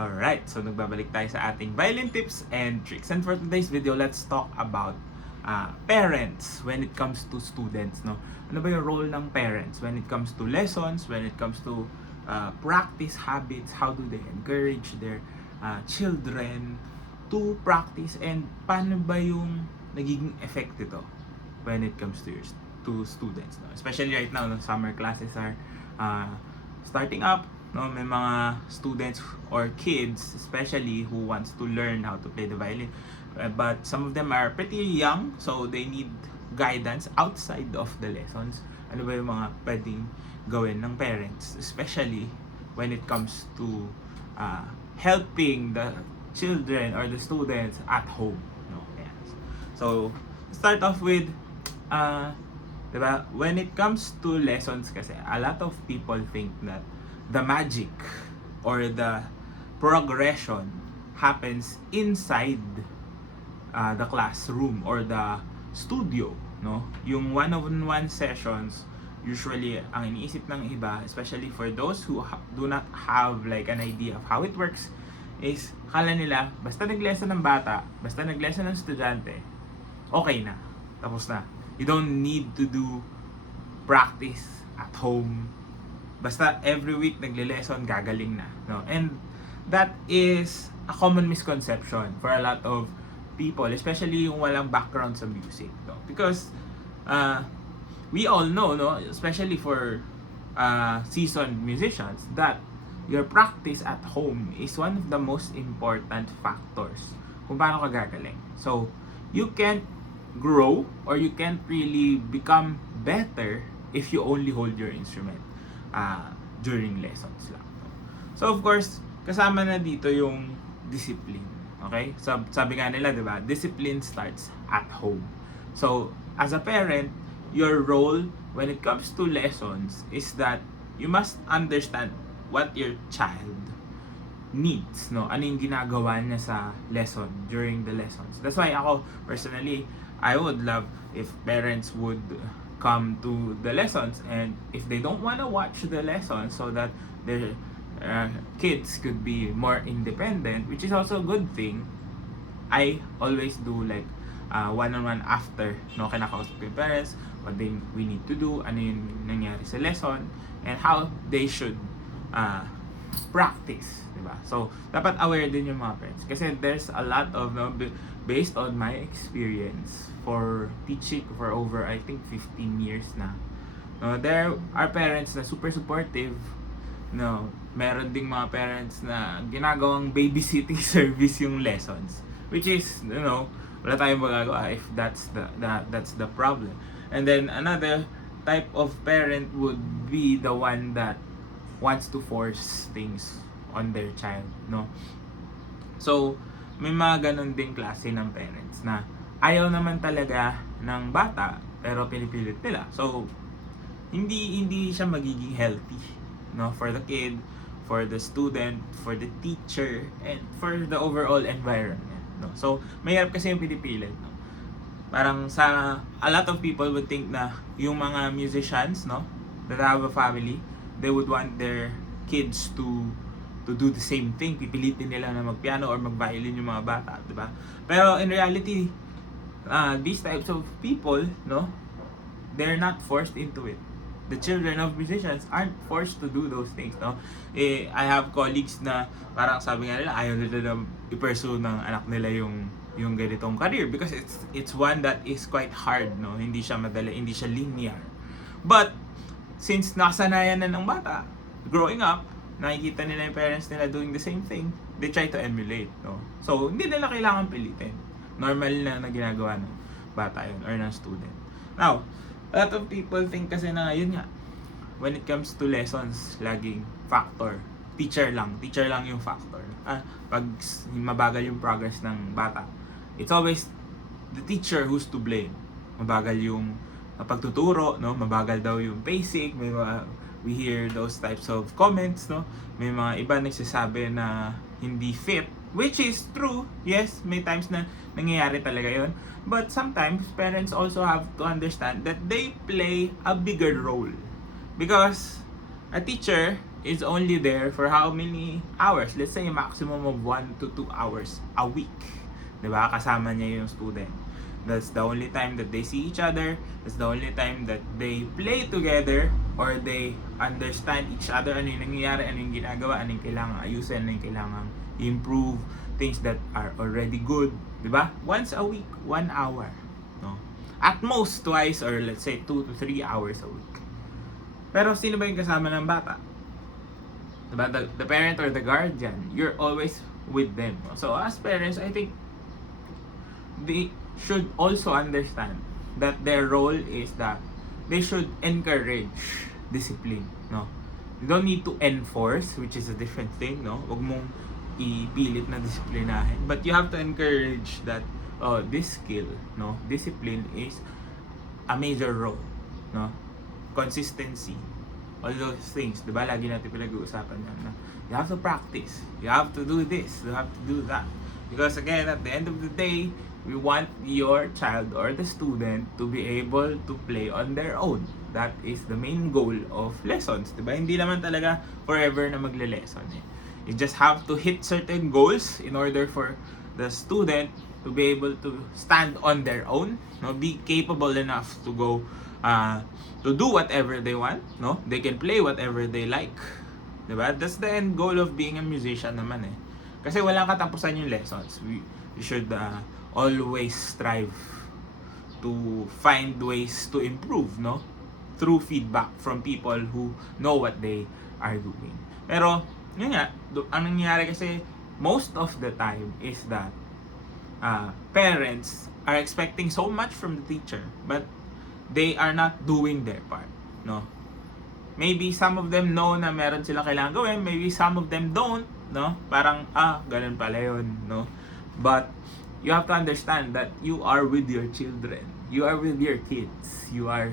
Alright, so nagbabalik tayo sa ating violin tips and tricks. And for today's video, let's talk about parents when it comes to students. No? Ano ba yung role ng parents when it comes to lessons, when it comes to practice habits, how do they encourage their children to practice, and paano ba yung nagiging effect ito when it comes to to students. No? Especially right now, no, summer classes are starting up. No, may mga students or kids especially who wants to learn how to play the violin, but some of them are pretty young, so they need guidance outside of the lessons. Ano ba yung mga pwedeng gawin ng parents, especially when it comes to helping the children or the students at home, no? Yes. So start off with diba? When it comes to lessons kasi, a lot of people think that the magic or the progression happens inside the classroom or the studio, no? Yung one-on-one sessions, usually ang iniisip ng iba, especially for those who do not have like an idea of how it works, is kala nila basta nag-lesson ng bata, basta nag-lesson ng estudyante, okay na, tapos na. You don't need to do practice at home. Basta every week nagle-lesson, gagaling na, no? And that is a common misconception for a lot of people, especially yung walang background sa music, no? Because we all know, no, especially for seasoned musicians, that your practice at home is one of the most important factors kung paano ka gagaling. So you can't grow or you can't really become better if you only hold your instrument during lessons lang. So of course, kasama na dito yung discipline. Okay? Sabi nga nila, di ba? Discipline starts at home. So as a parent, your role when it comes to lessons is that you must understand what your child needs, no? Ano yung ginagawa niya sa lesson during the lessons. That's why ako personally, I would love if parents would come to the lessons, and if they don't want to watch the lessons so that their kids could be more independent, which is also a good thing, I always do like one-on-one after, no? Kinakausap ko yung parents, what we need to do, ano yung nangyari sa lesson, and how they should practice, diba? So dapat aware din yung mga parents kasi there's a lot of, no, based on my experience for teaching for over I think 15 years na, no, there are parents na super supportive, no, meron ding mga parents na ginagawang babysitting service yung lessons, which is, you know, wala tayong magagawa if that's the problem. And then another type of parent would be the one that wants to force things on their child, no? So may mga ganun ding klase ng parents na ayaw naman talaga ng bata pero pinipilit nila. So hindi siya magiging healthy, no, for the kid, for the student, for the teacher, and for the overall environment, no? So mahirap kasi yung pinipilit, no? Parang a lot of people would think na yung mga musicians, no, that have a family, they would want their kids to do the same thing. Pipilitin nila na magpiano or magviolin yung mga bata, di ba? Pero in reality, these types of people, no, they're not forced into it. The children of musicians aren't forced to do those things, no? I have colleagues na parang sabi nga nila, ayaw nila na i-pursue ng anak nila yung ganitong career because it's one that is quite hard, no? Hindi siya madali, hindi siya linear. But since nakasanayan na ng bata, growing up, nakikita nila yung parents nila doing the same thing, they try to emulate, no? So hindi nila kailangan pilitin. Normal na ginagawa ng bata yun or ng student. Now, a lot of people think kasi na yun nga, when it comes to lessons, laging factor, teacher lang yung factor. Pag mabagal yung progress ng bata, it's always the teacher who's to blame. Mabagal yung pagtuturo, no? Mabagal daw yung basic, we hear those types of comments, no? May mga iba nagsasabi na hindi fit, which is true. Yes, may times na nangyayari talaga yon. But sometimes parents also have to understand that they play a bigger role, because a teacher is only there for how many hours? Let's say a maximum of 1 to 2 hours a week. 'Di ba? Kasama niya yung student. That's the only time that they see each other. That's the only time that they play together or they understand each other. Ano yung nangyayari, ano yung ginagawa, ano yung kailangan ayusin, ano yung kailangan improve, things that are already good. 'Di ba? Once a week, 1 hour. No? At most twice or let's say 2 to 3 hours a week. Pero sino ba yung kasama ng bata? Diba? The parent or the guardian, you're always with them. So as parents, I think they should also understand that their role is that they should encourage discipline, no? You don't need to enforce, which is a different thing, no? Huwag mong ipilit na disiplinahin. But you have to encourage that this skill, no? Discipline is a major role, no? Consistency, all those things, di ba? Lagi natin pinag-uusapan yan na you have to practice, you have to do this, you have to do that. Because again, at the end of the day, we want your child or the student to be able to play on their own. That is the main goal of lessons, di ba? Hindi naman talaga forever na magle-lesson eh. You just have to hit certain goals in order for the student to be able to stand on their own, no? Be capable enough to go to do whatever they want, no? They can play whatever they like. Diba? That's the end goal of being a musician naman eh. Kasi walang katapusan yung lessons. We should always strive to find ways to improve, no? Through feedback from people who know what they are doing. Pero, yun nga, ang nangyayari kasi most of the time is that parents are expecting so much from the teacher, but they are not doing their part, no? Maybe some of them know na meron silang kailangan gawin, maybe some of them don't, no? Parang, ganun pala yun, no? But, you have to understand that you are with your children. You are with your kids. You are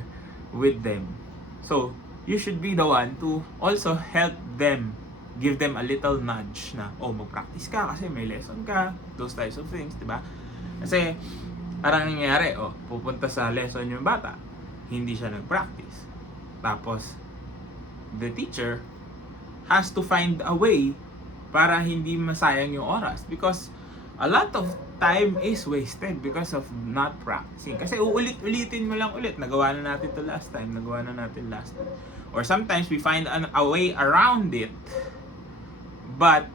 with them. So, you should be the one to also help them, give them a little nudge na, mag-practice ka kasi may lesson ka, those types of things, di ba? Kasi, parang nangyayari, pupunta sa lesson yung bata, hindi siya nag-practice. Tapos, the teacher has to find a way para hindi masayang yung oras. Because, a lot of time is wasted because of not practicing. Kasi uulit-ulitin mo lang ulit. Nagawa na natin to last time. Nagawa na natin last time. Or sometimes, we find a way around it. But,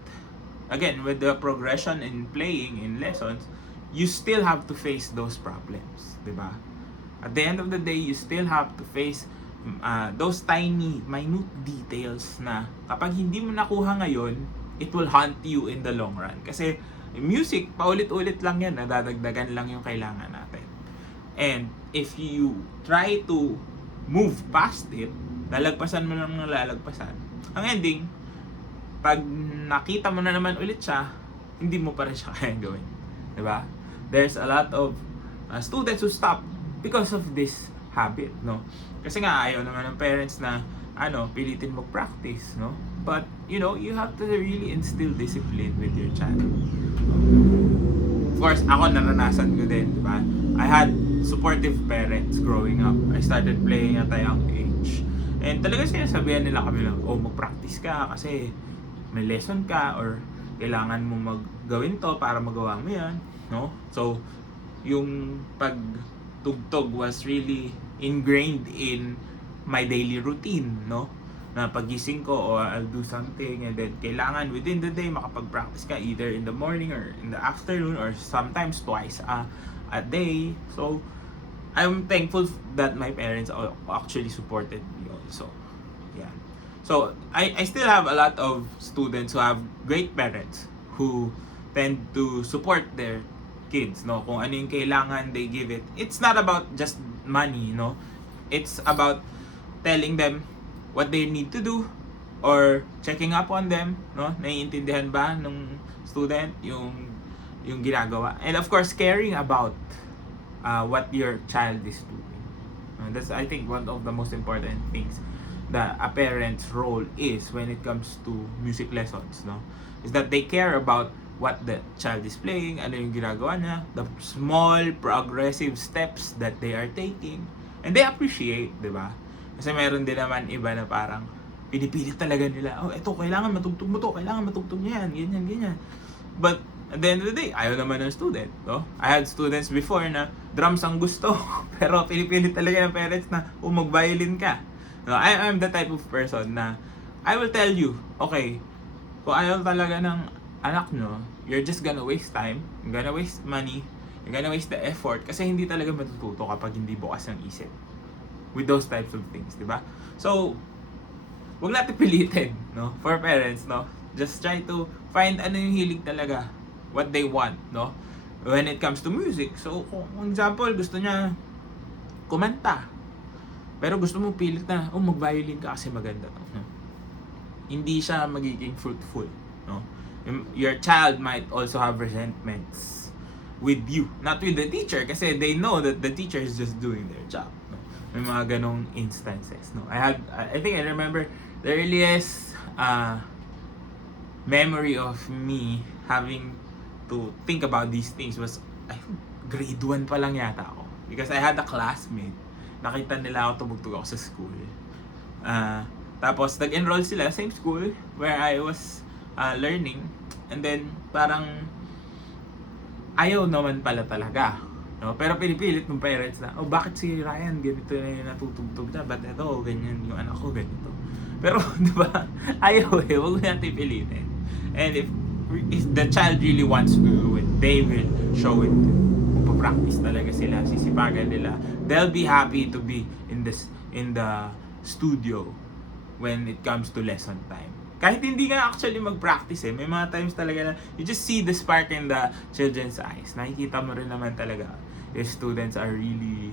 again, with the progression in playing, in lessons, you still have to face those problems, di ba? At the end of the day, you still have to face those tiny, minute details na kapag hindi mo nakuha ngayon, it will haunt you in the long run. Kasi music, paulit-ulit lang yan, nadadagdagan lang yung kailangan natin. And if you try to move past it, lalagpasan mo lang ng lalagpasan. Ang ending, pag nakita mo na naman ulit siya, hindi mo pa rin siya kayang gawin. Diba? There's a lot of students who stop because of this habit, no? Kasi nga ayaw naman ng parents na pilitin mo practice, no? But you have to really instill discipline with your child. Of course, ako naranasan ko din, diba? I had supportive parents growing up. I started playing at a young age. And talaga sinasabihan nila kami lang, mag-practice ka kasi may lesson ka or kailangan mo maggawin to para magawa mo yan, no? So, yung pagtugtog was really ingrained in my daily routine, no? Na pagising ko, I'll do something and then kailangan within the day makapag-practice ka either in the morning or in the afternoon or sometimes twice a day. So, I'm thankful that my parents actually supported me also. Yeah. So, I still have a lot of students who have great parents who tend to support their kids, no? Kung ano yung kailangan, they give it. It's not about just money, no? It's about telling them what they need to do or checking up on them, no? Naiintindihan ba ng student yung ginagawa? And of course, caring about what your child is doing. That's, I think, one of the most important things that a parent's role is when it comes to music lessons, no? Is that they care about what the child is playing, ano yung ginagawa niya, the small progressive steps that they are taking, and they appreciate, di ba? Kasi meron din naman iba na parang pinipilit talaga nila, oh, ito, kailangan matugtog mo to, kailangan matugtog niya yan, ganyan. But, at the end of the day, ayaw naman ng student, no? I had students before na drums ang gusto, pero pinipilit talaga ng parents na, mag-violin ka. No, I'm the type of person na, I will tell you, okay, kung ayaw talaga ng anak nyo, you're just gonna waste time, you're gonna waste money, you're gonna waste the effort, kasi hindi talaga matututo kapag hindi bukas ang isip. With those types of things, di ba? So, wag natin pilitin, no? For parents, no? Just try to find ano yung hilig talaga, what they want, no? When it comes to music. So, kung example, gusto niya kumanta, pero gusto mo pilit na, mag-violin ka kasi maganda to, no? Hindi siya magiging fruitful, no? Your child might also have resentments with you, not with the teacher, kasi they know that the teacher is just doing their job, no? May mga ganong instances, no? I think I remember the earliest memory of me having to think about these things was, I think, grade 1 pa lang yata ako. Because I had a classmate, nakita nila ako tumugtog ako sa school. Tapos nag-enroll sila, same school where I was learning. And then parang ayaw naman pala talaga, no? Pero pinipilit ng parents na, bakit si Ryan ganito na yung natutugtog na? Ba't ito, ganyan yung anak ko, ganito. Pero, di ba, ayaw huwag natin pilitin. And if the child really wants to do it, they will show it to you. Practice talaga sila, sisipagan nila. They'll be happy to be in the studio when it comes to lesson time. Kahit hindi ka actually mag-practice may mga times talaga na you just see the spark in the children's eyes. Nakikita mo rin naman talaga if students are really,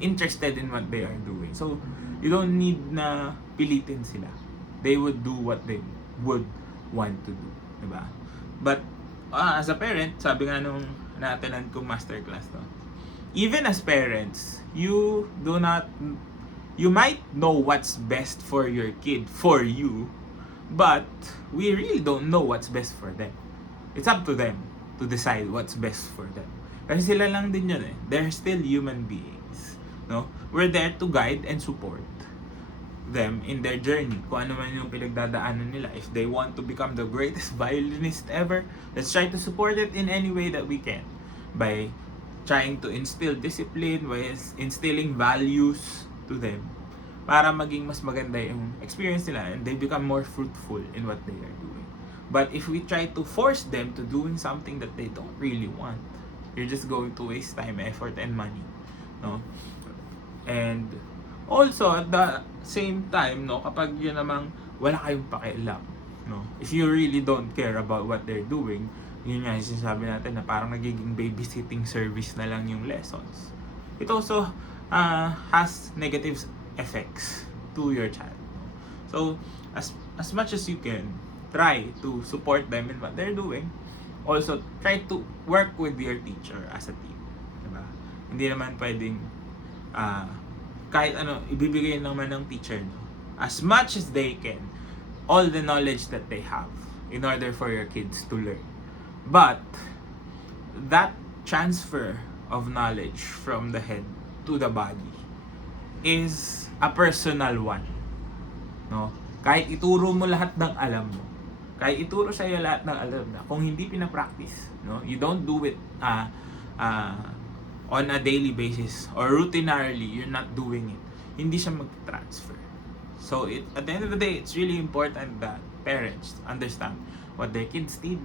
interested in what they are doing. So, you don't need na pilitin sila. They would do what they would want to do. Diba? But, as a parent, sabi nga nung naatinan kong masterclass, no? Even as parents, you might know what's best for your kid, for you, but we really don't know what's best for them. It's up to them to decide what's best for them. Kasi sila lang din yun They're still human beings, no? We're there to guide and support them in their journey. Kung ano man yung pinagdadaanan nila. If they want to become the greatest violinist ever, let's try to support it in any way that we can. By trying to instill discipline, by instilling values to them. Para maging mas maganda yung experience nila and they become more fruitful in what they are doing. But if we try to force them to doing something that they don't really want, you're just going to waste time, effort, and money. No? And also, at the same time, no, kapag yun namang wala kayong pakialam, no, if you really don't care about what they're doing, yun nga yung sinasabi natin na parang nagiging babysitting service na lang yung lessons. It also has negative effects to your child. So, as much as you can, try to support them in what they're doing. Also, try to work with your teacher as a team. Diba? Hindi naman pwedeng kahit ano, ibibigay naman ng teacher, no? As much as they can, all the knowledge that they have in order for your kids to learn. But, that transfer of knowledge from the head to the body is a personal one. No? Kahit ituro mo lahat ng alam mo, kahit ituro sa'yo lahat ng alam na, kung hindi pinapractice, no? You don't do it on a daily basis or routinarily, you're not doing it, hindi siya mag-transfer. So, at the end of the day, it's really important that parents understand what their kids need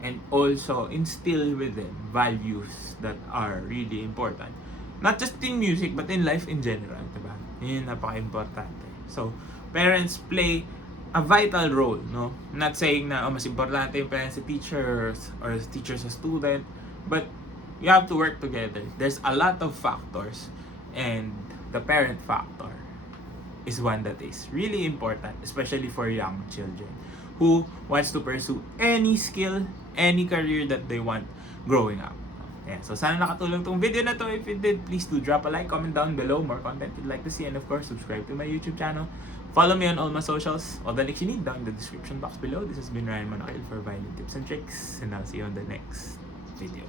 and also instill with them values that are really important. Not just in music, but in life in general, diba? Yun yung napaka-importante. So, parents play a vital role, no? I'm not saying na mas importante yung parents sa teachers or teachers sa student, but you have to work together. There's a lot of factors, and the parent factor is one that is really important, especially for young children who wants to pursue any skill, any career that they want growing up. Yeah, so sana nakatulong tong video na to. If it did, please do drop a like, comment down below more content you'd like to see, and of course, subscribe to my YouTube channel. Follow me on all my socials. All the links you need down in the description box below. This has been Ryan Manakil for Violin Tips and Tricks, and I'll see you on the next video.